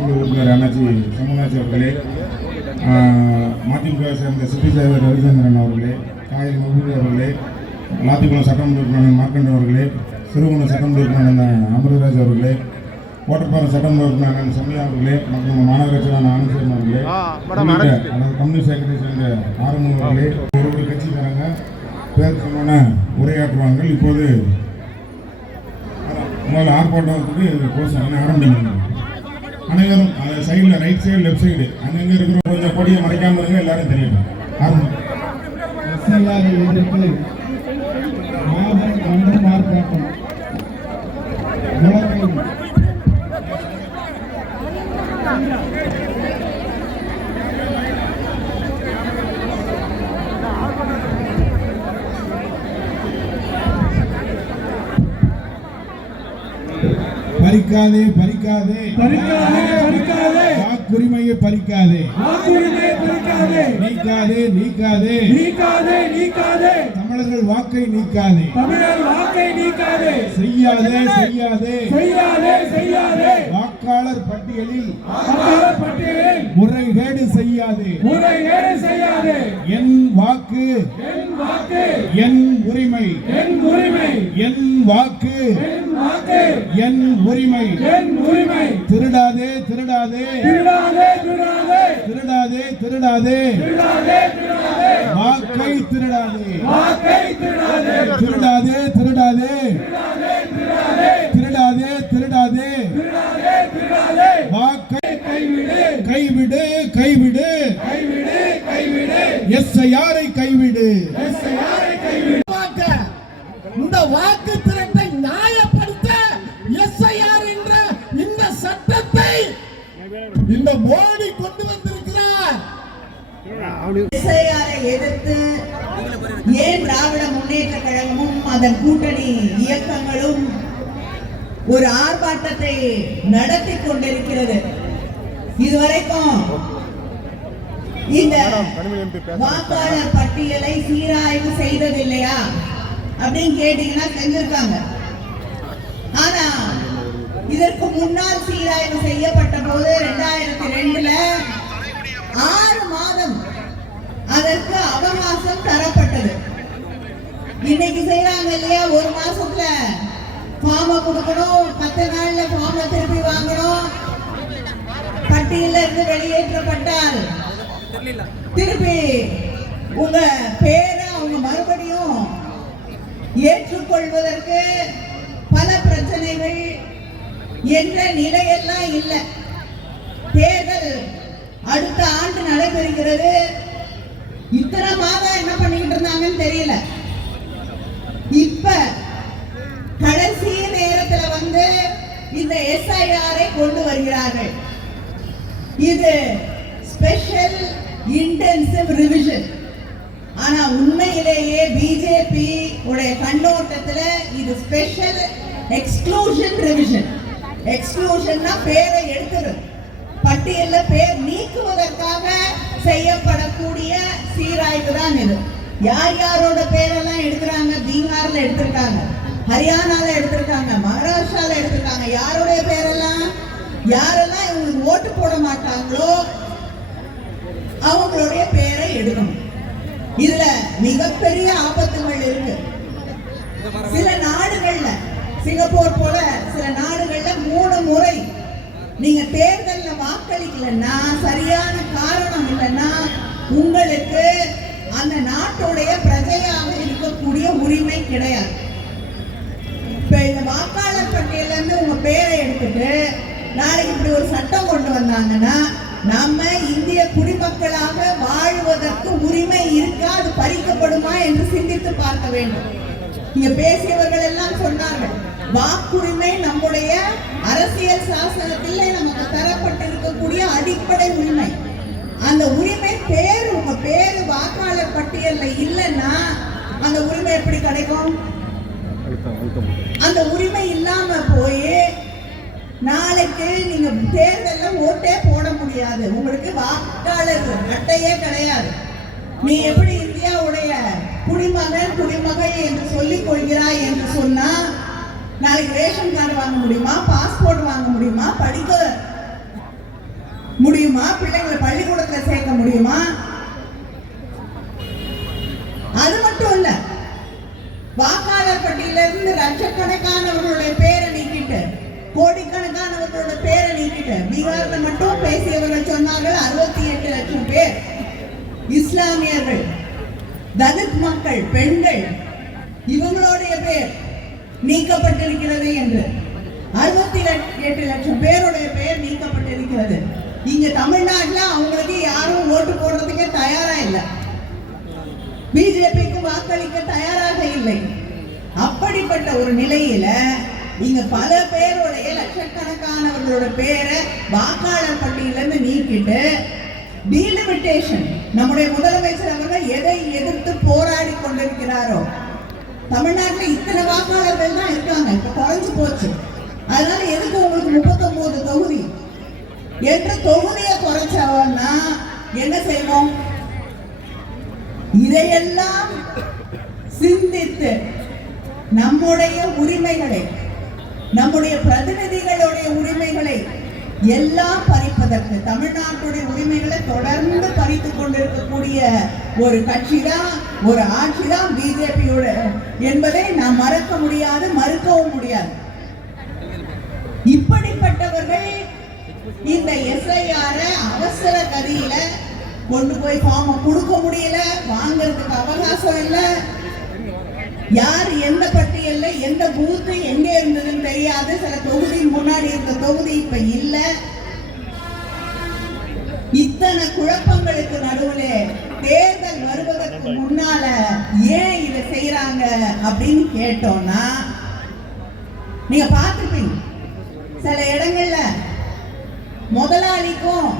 காமராஜ் அவர்களே மதிமுக சேர்ந்த சிபி சேவர் ரவிச்சந்திரன் அவர்களே காயல் மபூர் அவர்களே லாத்திக்குளம் சட்டமன்ற உறுப்பினர் மார்க்கண்டன் அவர்களே சிறுகுணம் சட்டமன்ற உறுப்பினர் அமிர்தராஜ் அவர்களே ஓட்டப்பாறை சட்டமன்ற உறுப்பினர் சமியா அவர்களே மற்றும் மாநகராட்சியான ஆனந்த் அவர்களே அதாவது கம்யூனிஸ்ட் செக்ரட்டரி சேர்ந்த ஆறுமுக அவர்களே ஒரு கட்சிக்காரங்க பேர் சொன்னோன்னே உரையாற்றுவாங்க. இப்போது முதல்ல ஆர்ப்பாட்டத்துக்கு கோஷம் ஆரம்பிக்கணும். அனைவரும் சைடில் ரைட் சைடு லெஃப்ட் சைடு அங்கங்கே இருக்கிற கொஞ்சம் கொடியை மறைக்காம இருங்க எல்லாரும் தெரியணும் ஆரம்பம் எஸ்ஐஆரை எதிர்த்து மாபெரும் கண்டன பறிக்காதே பறிக்காதே. பறிக்காதே பறிக்காதே. வாக்குரிமையை பறிக்காதே. வாக்குரிமையை பறிக்காதே. நீக்காதே நீக்காதே. நீக்காதே நீக்காதே. தமிழர்கள் வாக்கை நீக்காதே. தமிழர் வாக்கை நீக்காதே. செய்யாதே செய்யாதே. செய்யாதே செய்யாதே. வாக்காளர் பட்டியலில் வாக்காளர் பட்டியலில் முறைகேடு செய்யாதே. முறைகேடு செய்யாதே. என் வாக்கு என் வாக்கு. என் உரிமை. என் உரிமை. என் வாக்கு என் வாக்கு. என் உரிமை. என் உரிமை. திருடாதே திருடாதே. திருடாதே திருடாதே. திருடாதே திருடாதே. திருடாதே திருடாதே. வாக்கை திருடாதே. வாக்கை திருடாதே திருடாதே திருடாதே. திருடாதே திருடாதே. வாக்கை கைவிடு கைவிடு. கைவிடு கைவிடு கைவிடு எஸ்ஐஆரை கைவிடு. யாரை கைவிடு வாக்க. இந்த வாக்கு திரட்டை நியாயப்படுத்த எஸ்ஐஆர் என்ற இந்த சட்டத்தை இந்த மோடி கொண்டு வந்திருக்கிறார். எஸ்ஐஆரை எதிர்த்து ஏன் திராவிட முன்னேற்ற கழகமும் அதன் கூட்டணி இயக்கங்களும் ஒரு ஆர்ப்பாட்டத்தை நடத்தி கொண்டிருக்கிறது? இதுவரைக்கும் இந்த வாக்காளர் பட்டியலை சீராய்வு செய்தது இல்லையா அப்படின்னு கேட்டீங்கன்னா செஞ்சிருக்காங்க. ஆனா இதற்கு முன்னால் சீராய்வு செய்யப்பட்ட மாசம் தரப்பட்டது. இன்னைக்கு செய்யறாங்க இல்லையா? ஒரு மாசத்துல ஃபார்மை கொடுக்கணும். பத்து நாள்ல ஃபார்மை திருப்பி வாங்கணும். பட்டியல இருந்து வெளியேற்றப்பட்டால் திருப்பி உங்க பேரை அவங்க மறுபடியும் ஏற்றுக்கொள்வதற்கு பல பிரச்சனைகள் என்ற நிலையெல்லாம் இல்லை. தேர்தல் அடுத்த ஆண்டு நடைபெறுகிறது. இத்தனை மாதம் என்ன பண்ணிக்கிட்டு இருந்தாங்கன்னு தெரியல. இப்ப கடைசி நேரத்துல வந்து இந்த எஸ்ஐஆரை கொண்டு வருகிறார்கள். இது ஸ்பெஷல் இன்டென்சிவ் ரிவிஷன் ஆனா உண்மையிலேயே பிஜேபி உடைய கண்ணோட்டத்துல இது ஸ்பெஷல் எக்ஸ்க்ளூஷன் ரிவிஷன் எக்ஸ்க்ளூஷன்னா பேரை எடுத்துறது பட்டியல்ல பேர் நீக்குவதற்காக செய்யப்படக்கூடிய சீராய்வு தான் இது. யார் யாரோட பேரெல்லாம் எடுக்கிறாங்க? பீகார்ல எடுத்திருக்காங்க. ஹரியானால எடுத்திருக்காங்க. மகாராஷ்டிரால எடுத்திருக்காங்க. யாருடைய பேரெல்லாம்? யாரெல்லாம் இவங்களுக்கு ஓட்டு போட மாட்டாங்களோ அவங்களுடைய பேரை எடுக்கணும். இதுல மிகப்பெரிய ஆபத்துகள் இருக்கு. சில நாடுகள்ல சிங்கப்பூர் போல சில நாடுகள்ல மூணு முறை நீங்க தேர்தலில் வாக்களிக்கலன்னா சரியான காரணம் இல்லைன்னா உங்களுக்கு அந்த நாட்டுடைய பிரஜையாக இருக்கக்கூடிய உரிமை கிடையாது. இப்ப இந்த வாக்காளர் பட்டியல்ல இருந்து உங்க பேரை எடுத்துட்டு நாளைக்கு இப்படி ஒரு சட்டம் கொண்டு வந்தாங்கன்னா நம்ம இந்திய குடிமக்களாக வாழ்வதற்கு உரிமை இருக்கா? அது பறிக்கப்படுமா என்று சிந்தித்து பார்க்க வேண்டும். இங்க பேசியவர்கள் எல்லாம் சொன்னார்கள். வாக்குரிமை நம்முடைய அரசியல் சாசனத்திலே நமக்கு தரப்பட்டிருக்கக்கூடிய அடிப்படை உரிமை. அந்த உரிமை பேர் உங்க பேரு வாக்காளர் பட்டியல்ல இல்லைன்னா அந்த உரிமை எப்படி கிடைக்கும்? அந்த உரிமை இல்லாம போய் நாளைக்கு நீங்க தேர்தல்ல ஓட்டே போட முடியாது. உங்களுக்கு வாக்காளர் அட்டையே கிடையாது. நீ எப்படி இந்தியாவுடைய குடிமகன் குடிமகள் என்று சொல்லிக் கொள்கிறாய் என்று சொன்னா நாளைக்கு ரேஷன் கார்டு வாங்க முடியுமா? பாஸ்போர்ட் வாங்க முடியுமா? படிக்க முடியுமா? பிள்ளைங்களை பள்ளிக்கூடத்துல சேர்க்க முடியுமா? அது மட்டும் இல்ல வாக்காளர் பட்டியலிருந்து லட்சக்கணக்கானவர்களுடைய பேரை நீக்கிட்டு கோடிக்கணக்கானவர்களோட பேரை நீக்கிட்டு பீகார்ல மட்டும் பேசியவர்கள் சொன்னார்கள் அறுபத்தி எட்டு லட்சம் பேர். இஸ்லாமியர்கள் தலித் மக்கள் பெண்கள் இவங்களுடைய பேர். நீக்கப்பட்டிருக்கிறது என்று. அறுபத்தி எட்டு லட்சம் பேருடைய பெயர் நீக்கப்பட்டிருக்கிறது. இங்க தமிழ்நாட்டில் அவங்களுக்கு யாரும் ஓட்டு போடுறதுக்கே தயாரா இல்லை. பிஜேபிக்கு வாக்களிக்க தயாராக இல்லை. அப்படிப்பட்ட ஒரு நிலையில இங்க பல பேருடைய லட்சக்கணக்கானவர்களோட பேரை வாக்காளர் பட்டியலிருந்து நீக்கிட்டு டீலிமிட்டேஷன் நம்முடைய முதலமைச்சர் அவர்கள் எதை எதிர்த்து போராடி கொண்டிருக்கிறாரோ தமிழ்நாட்டில் இத்தனை வாக்காளர்கள் தான் இருக்காங்க. இப்போ குறைஞ்சு போச்சு. அதனால எதுக்கு உங்களுக்கு முப்பத்தொம்போது தொகுதி? என்று தொகுதியை குறைச்சவன்னா என்ன செய்வோம்? இதையெல்லாம் சிந்தித்து நம்முடைய உரிமைகளை நம்முடைய பிரதிநிதிகளுடைய உரிமைகளை எல்லாம் பறிப்பதற்கு தமிழ்நாட்டுடைய உரிமைகளை தொடர்ந்து பறித்து கொண்டிருக்கக்கூடிய ஒரு கட்சி தான் ஒரு ஆட்சி தான் பிஜேபியோட என்பதை நாம் மறக்க முடியாது மறுக்கவும் முடியாது. இப்படிப்பட்டவர்கள் இந்த எஸ்ஐஆர அவசர கதியில கொண்டு போய் ஃபார்மை கொடுக்க முடியல வாங்குறதுக்கு அவகாசம் இல்லை. யார் எந்த பட்டியல்ல எந்த பூத்து எங்க இருந்ததுன்னு தெரியாது. சில தொகுதி முன்னாடி இருந்த தொகுதி இப்ப இல்ல. இத்தனை குழப்பங்களுக்கு நடுவுல தேர்தல் வருவதற்கு முன்னால ஏன் இதை செய்யறாங்க அப்படின்னு கேட்டோம்னா நீங்க பார்த்திருப்பீங்க. சில இடங்கள்ல முதலாளிக்கும்